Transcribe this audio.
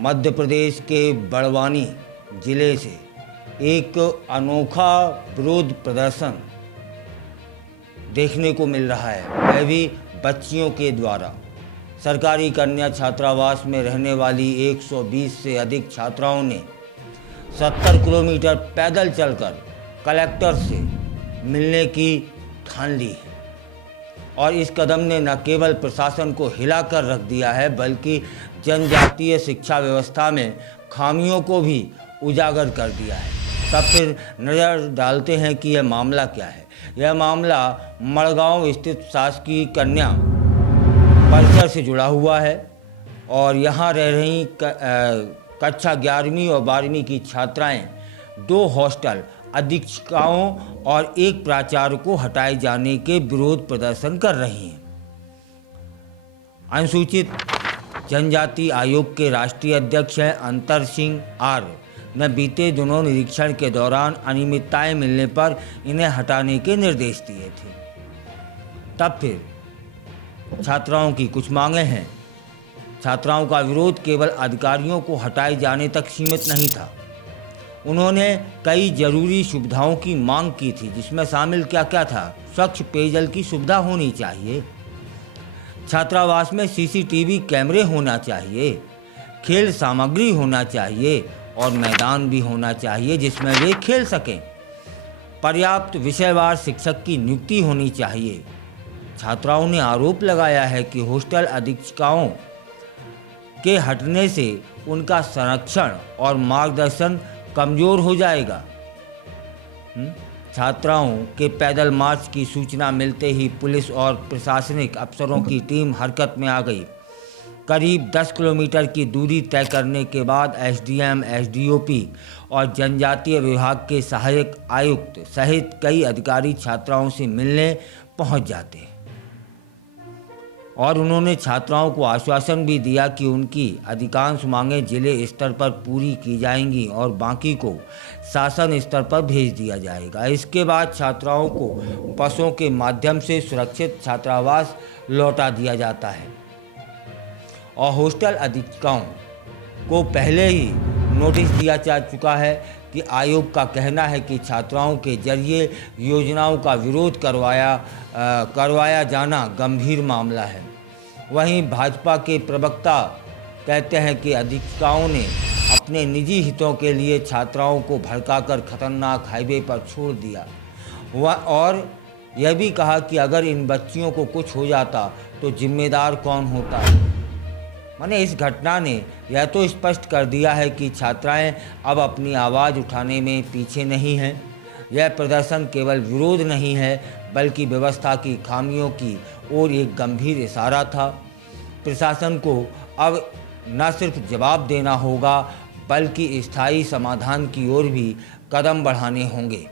मध्य प्रदेश के बड़वानी जिले से एक अनोखा विरोध प्रदर्शन देखने को मिल रहा है, वह भी बच्चियों के द्वारा। सरकारी कन्या छात्रावास में रहने वाली 120 से अधिक छात्राओं ने 70 किलोमीटर पैदल चलकर कलेक्टर से मिलने की ठान ली है। और इस कदम ने न केवल प्रशासन को हिलाकर रख दिया है, बल्कि जनजातीय शिक्षा व्यवस्था में खामियों को भी उजागर कर दिया है। तब फिर नज़र डालते हैं कि यह मामला क्या है। यह मामला मड़गांव स्थित शासकीय कन्या परिसर से जुड़ा हुआ है और यहाँ रह रही कक्षा 11वीं और 12वीं की छात्राएं 2 हॉस्टल अधीक्षिकाओं और एक प्राचार्य को हटाए जाने के विरोध प्रदर्शन कर रही हैं। अनुसूचित जनजाति आयोग के राष्ट्रीय अध्यक्ष हैं अंतर सिंह आर्य ने बीते दिनों निरीक्षण के दौरान अनियमितताएं मिलने पर इन्हें हटाने के निर्देश दिए थे। तब फिर छात्राओं की कुछ मांगें हैं। छात्राओं का विरोध केवल अधिकारियों को हटाए जाने तक सीमित नहीं था। उन्होंने कई जरूरी सुविधाओं की मांग की थी, जिसमें शामिल क्या क्या था। स्वच्छ पेयजल की सुविधा होनी चाहिए, छात्रावास में सीसीटीवी कैमरे होना चाहिए, खेल सामग्री होना चाहिए और मैदान भी होना चाहिए जिसमें वे खेल सकें। पर्याप्त विषयवार शिक्षक की नियुक्ति होनी चाहिए। छात्राओं ने आरोप लगाया है कि हॉस्टल अधीक्षिकाओं के हटने से उनका संरक्षण और मार्गदर्शन कमज़ोर हो जाएगा। छात्राओं के पैदल मार्च की सूचना मिलते ही पुलिस और प्रशासनिक अफसरों की टीम हरकत में आ गई। करीब 10 किलोमीटर की दूरी तय करने के बाद एसडीएम, एसडीओपी और जनजातीय विभाग के सहायक आयुक्त सहित कई अधिकारी छात्राओं से मिलने पहुंच जाते हैं और उन्होंने छात्राओं को आश्वासन भी दिया कि उनकी अधिकांश मांगें जिले स्तर पर पूरी की जाएंगी और बाकी को शासन स्तर पर भेज दिया जाएगा। इसके बाद छात्राओं को बसों के माध्यम से सुरक्षित छात्रावास लौटा दिया जाता है और हॉस्टल अधीक्षिकाओं को पहले ही नोटिस दिया जा चुका है कि आयोग का कहना है कि छात्राओं के जरिए योजनाओं का विरोध करवाया जाना गंभीर मामला है। वहीं भाजपा के प्रवक्ता कहते हैं कि अधीक्षिकाओं ने अपने निजी हितों के लिए छात्राओं को भड़काकर खतरनाक हाईवे पर छोड़ दिया और यह भी कहा कि अगर इन बच्चियों को कुछ हो जाता तो जिम्मेदार कौन होता। माने इस घटना ने यह तो स्पष्ट कर दिया है कि छात्राएं अब अपनी आवाज़ उठाने में पीछे नहीं हैं। यह प्रदर्शन केवल विरोध नहीं है, बल्कि व्यवस्था की खामियों की ओर एक गंभीर इशारा था। प्रशासन को अब न सिर्फ जवाब देना होगा, बल्कि स्थायी समाधान की ओर भी कदम बढ़ाने होंगे।